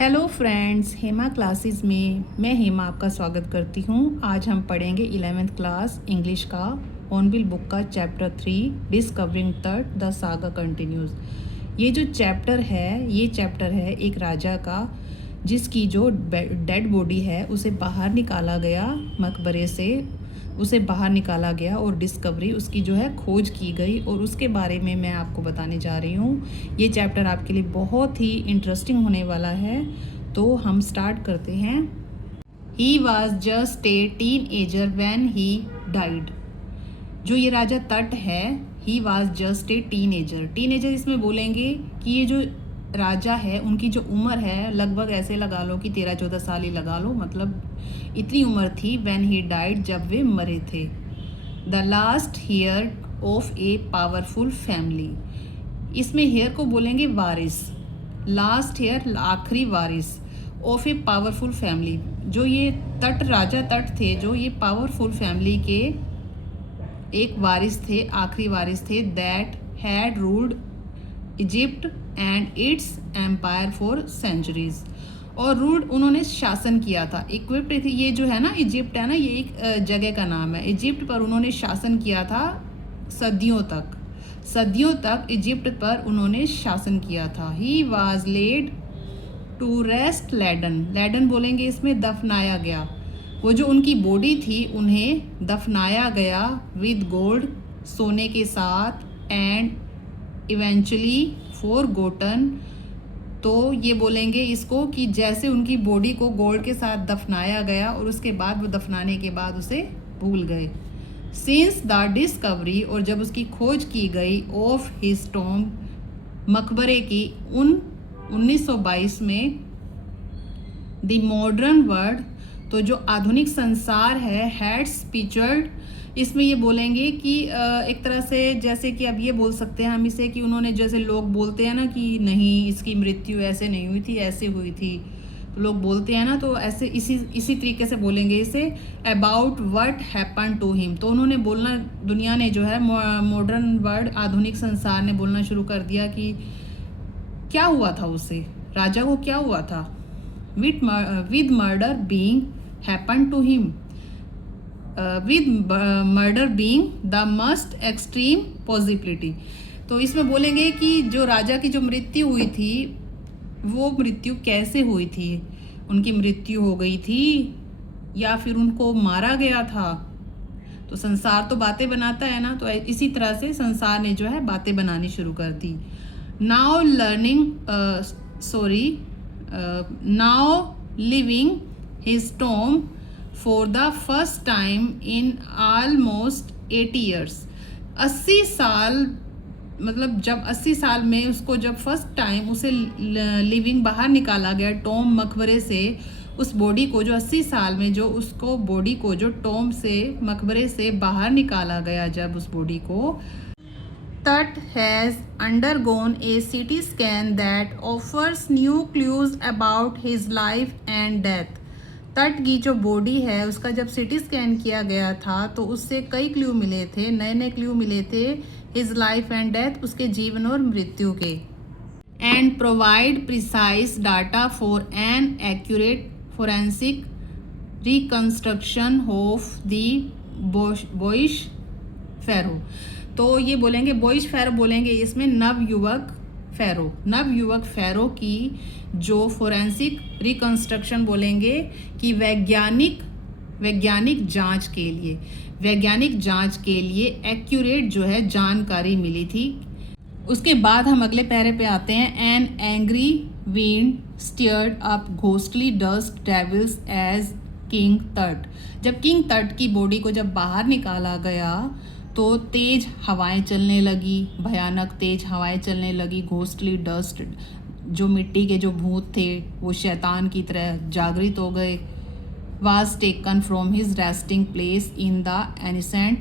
Hello friends, Hema classes में मैं हेमा आपका स्वागत करती हूँ। आज हम पढ़ेंगे 11th क्लास इंग्लिश का ऑनबिल बुक का चैप्टर 3 डिस्कवरिंग तट द सागा कंटिन्यूज। ये जो चैप्टर है एक राजा का, जिसकी जो डेड बॉडी है उसे बाहर निकाला गया, मकबरे से उसे बाहर निकाला गया और डिस्कवरी उसकी जो है खोज की गई, और उसके बारे में मैं आपको बताने जा रही हूँ। ये चैप्टर आपके लिए बहुत ही इंटरेस्टिंग होने वाला है, तो हम स्टार्ट करते हैं। He was just a teenager when he died. जो ये राजा तट है, he was just a teenager इसमें बोलेंगे कि ये जो राजा है उनकी जो उम्र है लगभग ऐसे लगा लो कि 13-14 साल ही लगा लो, मतलब इतनी उम्र थी व्हेन ही डाइड, जब वे मरे थे। The last heir of a powerful family. इसमें हेयर को बोलेंगे वारिस। लास्ट हेयर आखिरी वारिस ऑफ ए पावरफुल फैमिली। जो ये राजा तट थे, जो ये पावरफुल फैमिली के एक वारिस थे, आखिरी वारिस थे। That had ruled Egypt and its empire for centuries. और रूल्ड उन्होंने शासन किया था। इक्विप्ड थी, ये जो है ना इजिप्ट है ना, ये एक जगह का नाम है। इजिप्ट पर उन्होंने शासन किया था सदियों तक इजिप्ट पर उन्होंने शासन किया था। He was laid to rest laden बोलेंगे इसमें दफनाया गया। वो जो उनकी बॉडी थी उन्हें दफनाया गया विद गोल्ड, सोने के साथ, एंड इवेंचुअली फॉरगॉटन। तो ये बोलेंगे इसको कि जैसे उनकी बॉडी को गोल्ड के साथ दफनाया गया और उसके बाद वो दफनाने के बाद उसे भूल गए। सिंस द डिस्कवरी, और जब उसकी खोज की गई, ऑफ हिज टॉम्ब, मकबरे की, 1922 में, द मॉडर्न वर्ल्ड, तो जो आधुनिक संसार है, हैड्स पिक्चर्ड। इसमें ये बोलेंगे कि एक तरह से जैसे कि अब ये बोल सकते हैं हम इसे कि उन्होंने, जैसे लोग बोलते हैं ना कि नहीं इसकी मृत्यु ऐसे नहीं हुई थी, ऐसे हुई थी, तो लोग बोलते हैं ना, तो ऐसे इसी तरीके से बोलेंगे इसे। About what happen to him, तो उन्होंने बोलना, दुनिया ने जो है मॉडर्न वर्ल्ड, आधुनिक संसार ने बोलना शुरू कर दिया कि क्या हुआ था उसे, राजा को क्या हुआ था। With murder being happen to him, with murder being the most extreme possibility. तो इसमें बोलेंगे कि जो राजा की जो मृत्यु हुई थी, वो मृत्यु कैसे हुई थी। उनकी मृत्यु हो गई थी या फिर उनको मारा गया था। तो संसार तो बातें बनाता है ना, तो इसी तरह से संसार ने जो है बातें बनानी शुरू कर दी। Now leaving his tomb for the first time in almost 80 years। 80 साल, मतलब जब 80 साल में उसको जब फर्स्ट टाइम उसे लिविंग बाहर निकाला गया टॉम मकबरे से, उस बॉडी को जो 80 साल में जो उसको बॉडी को जो टॉम से मकबरे से बाहर निकाला गया, जब उस बॉडी को, तट has undergone A CT scan that offers new clues about his life and death. तट की जो बॉडी है उसका जब सिटी स्कैन किया गया था तो उससे कई क्लू मिले थे, नए नए क्लू मिले थे, हिज लाइफ एंड डेथ, उसके जीवन और मृत्यु के। And provide precise data for an accurate forensic reconstruction of the boyish pharaoh. तो ये बोलेंगे बॉयिश फेरो, बोलेंगे इसमें नवयुवक फेरो की जो फोरेंसिक रिकंस्ट्रक्शन, बोलेंगे कि वैज्ञानिक जांच के लिए एक्यूरेट जो है जानकारी मिली थी। उसके बाद हम अगले पैरे पे आते हैं। An angry wind stirred up ghostly dust devils as King Tut. जब किंग तट की बॉडी को जब बाहर निकाला गया तो तेज हवाएं चलने लगी, भयानक तेज हवाएं चलने लगी। घोस्टली डस्ट, जो मिट्टी के जो भूत थे वो शैतान की तरह जागृत हो गए। Was taken from his resting place in the ancient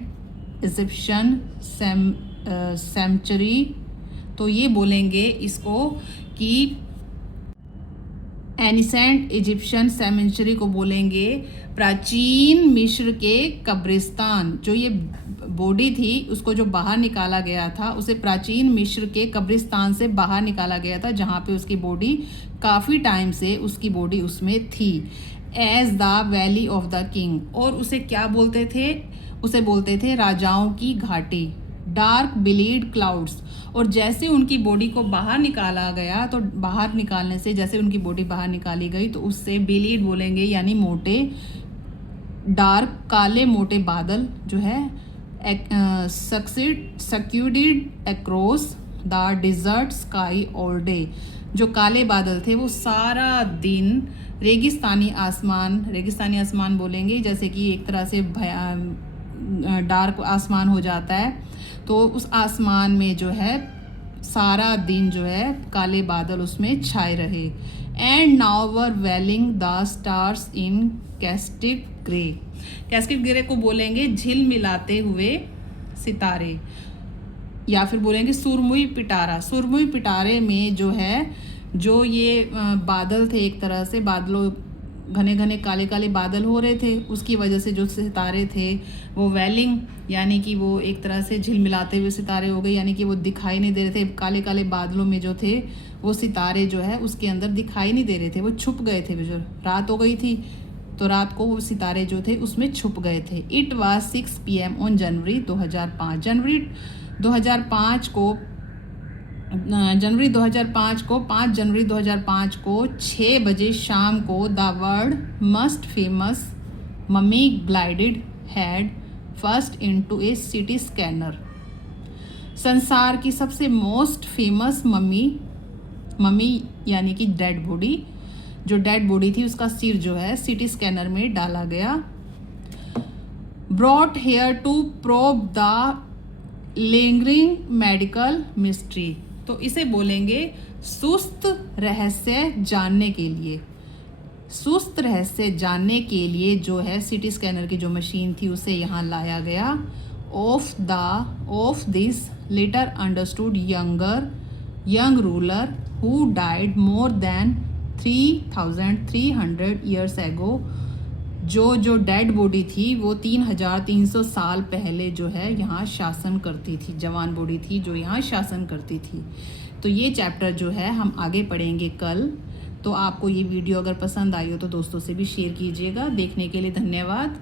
Egyptian century. तो ये बोलेंगे इसको कि एनिसेंट इजिप्शियन सेमेंचुरी को बोलेंगे प्राचीन मिस्र के कब्रिस्तान। जो ये बॉडी थी उसको जो बाहर निकाला गया था उसे प्राचीन मिस्र के कब्रिस्तान से बाहर निकाला गया था, जहाँ पे उसकी बॉडी काफ़ी टाइम से उसकी बॉडी उसमें थी। As the Valley of the King, और उसे क्या बोलते थे? उसे बोलते थे राजाओं की घाटी। डार्क बिलीड क्लाउड्स, और जैसे उनकी बॉडी को बाहर निकाला गया तो बाहर निकालने से जैसे उनकी बॉडी बाहर निकाली गई तो उससे बिलीड बोलेंगे, यानी मोटे डार्क काले मोटे बादल जो है scudded across the desert sky all day. जो काले बादल थे वो सारा दिन रेगिस्तानी आसमान बोलेंगे, जैसे कि एक तरह से डार्क आसमान हो जाता है, तो उस आसमान में जो है सारा दिन जो है काले बादल उसमें छाए रहे। And now were veiling the stars in caustic grey. Caustic grey को बोलेंगे झिलमिलाते हुए सितारे, या फिर बोलेंगे सुरमुई पिटारा। सुरमुई पिटारे में जो है जो ये बादल थे, एक तरह से बादलों घने घने काले काले बादल हो रहे थे, उसकी वजह से जो सितारे थे वो वेलिंग, यानी कि वो एक तरह से झिलमिलाते हुए सितारे हो गए, यानी कि वो दिखाई नहीं दे रहे थे। काले काले बादलों में जो थे वो सितारे जो है उसके अंदर दिखाई नहीं दे रहे थे, वो छुप गए थे। जो रात हो गई थी तो रात को वो सितारे जो थे उसमें छुप गए थे। It was 6 PM on January 2005। जनवरी 2005 को 5 जनवरी 2005 को 6 बजे शाम को the world must famous mummy glided head first into A city scanner. संसार की सबसे मोस्ट फेमस मम्मी यानी कि डेड बॉडी, जो डेड बॉडी थी उसका सिर जो है सिटी स्कैनर में डाला गया। Brought here to probe the lingering medical mystery, तो इसे बोलेंगे सुस्त रहस्य जानने के लिए। सुस्त रहस्य जानने के लिए जो है सिटी स्कैनर की जो मशीन थी उसे यहाँ लाया गया। Of this later understood young ruler who died more than 3,300 years ago. जो डेड बॉडी थी वो 3,300 साल पहले जो है यहाँ शासन करती थी, जवान बॉडी थी जो यहाँ शासन करती थी। तो ये चैप्टर जो है हम आगे पढ़ेंगे कल। तो आपको ये वीडियो अगर पसंद आई हो तो दोस्तों से भी शेयर कीजिएगा। देखने के लिए धन्यवाद।